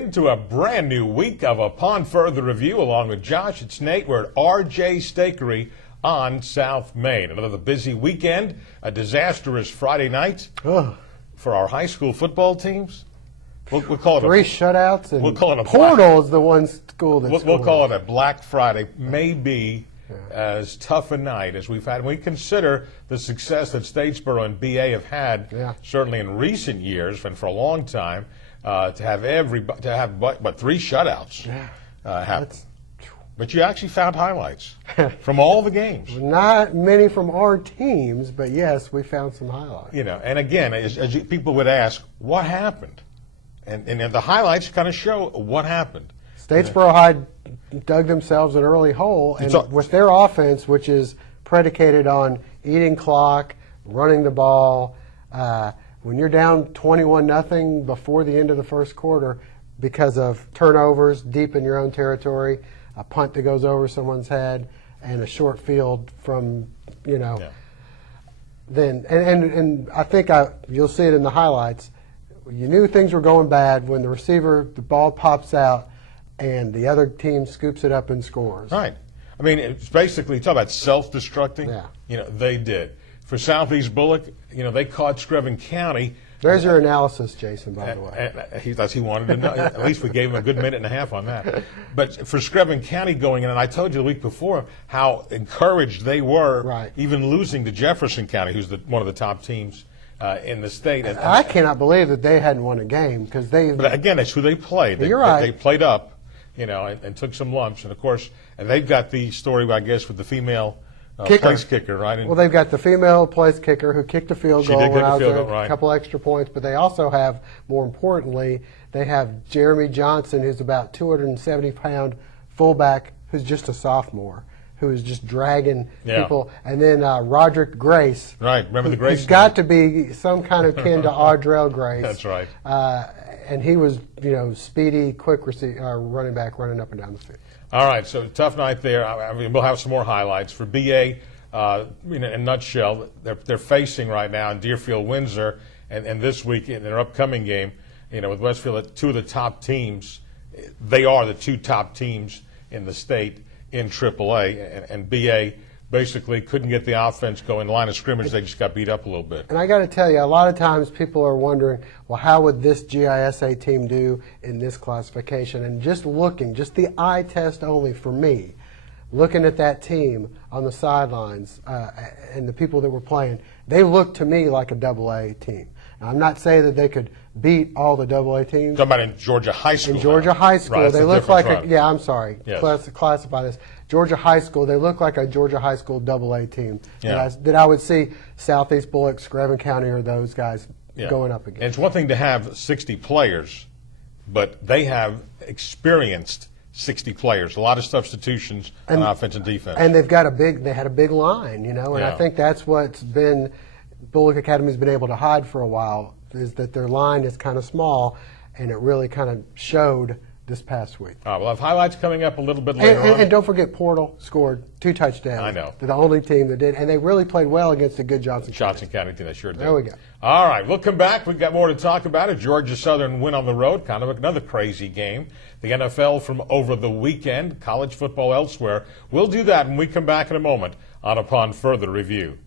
Into a brand new week of Upon Further Review along with Josh. It's Nate. We're at RJ Steakery on South Main. Another busy weekend, a disastrous Friday night for our high school football teams. We'll call it three shutouts, and we'll call it a Portal is the one school that's we'll call it a Black Friday. Maybe as tough a night as we've had. And we consider the success that Statesboro and BA have had, certainly in recent years and for a long time. To have but three shutouts happen. But you actually found highlights from all the games. Not many from our teams, but yes, we found some highlights. You know, and again, people would ask, what happened? And the highlights kind of show what happened. Statesboro High dug themselves an early hole, and with their offense, which is predicated on eating clock, running the ball. When you're down 21-0 before the end of the first quarter because of turnovers deep in your own territory, a punt that goes over someone's head, and a short field from, then and I think you'll see it in the highlights. You knew things were going bad when the ball pops out and the other team scoops it up and scores. Right. I mean, it's basically, talk about self-destructing. Yeah. They did. For Southeast Bullock, they caught Screven County. There's your analysis, Jason, by the way. He wanted to know. At least we gave him a good minute and a half on that. But for Screven County going in, and I told you the week before how encouraged they were, even losing to Jefferson County, who's one of the top teams in the state. And I cannot believe that they hadn't won a game because they. But again, that's who they played. You're right. They played up, and took some lumps. And of course, they've got the story, I guess, with the female. Place kicker, right? Well, they've got the female place kicker who kicked a field goal when I was there, a couple extra points, but they also have, more importantly, they have Jeremy Johnson, who's about 270-pound fullback, who's just a sophomore, who is just dragging people, and then Roderick Grace. Right, remember the Grace? He's got to be some kind of kin to Audrell Grace. That's right. And he was, speedy, quick running back, running up and down the field. All right, so tough night there. I mean, we'll have some more highlights for BA. In a nutshell, they're facing right now in Deerfield, Windsor, and this week in their upcoming game, with Westfield, two of the top teams. They are the two top teams in the state in AAA, and BA basically couldn't get the offense going. The line of scrimmage, they just got beat up a little bit. And I got to tell you, a lot of times people are wondering, well, how would this GISA team do in this classification? And just the eye test only for me, looking at that team on the sidelines and the people that were playing, they looked to me like a AA team. Now, I'm not saying that they could beat all the AA teams. Talking about in Georgia High School. In Georgia High School, right, they look like I'm sorry. Yes. Classify this. Georgia High School, they look like a Georgia High School AA team that I would see Southeast Bullock, Screven County, or those guys going up against. And it's one thing to have 60 players, but they have experienced 60 players, a lot of substitutions on offense and defense. And they had a big line, and I think that's what's been Bullock Academy's been able to hide for a while, is that their line is kind of small, and it really kind of showed this past week. We'll have highlights coming up a little bit later on. And don't forget, Portal scored 2 touchdowns. I know. They're the only team that did, and they really played well against a good Johnson County team. They sure did. There we go. All right, we'll come back. We've got more to talk about. A Georgia Southern win on the road, kind of another crazy game. The NFL from over the weekend, college football elsewhere. We'll do that when we come back in a moment on Upon Further Review.